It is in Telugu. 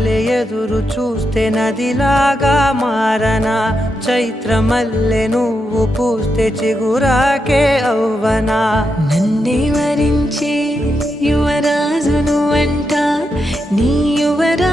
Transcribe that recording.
మల్లె ఎదురు చూస్తే నదిలాగా మారనా, చైత్ర మల్లె నువ్వు పూస్తే చిగురాకే అవ్వనా. నన్నే వరించే యువరాజును అంట నీ యువరా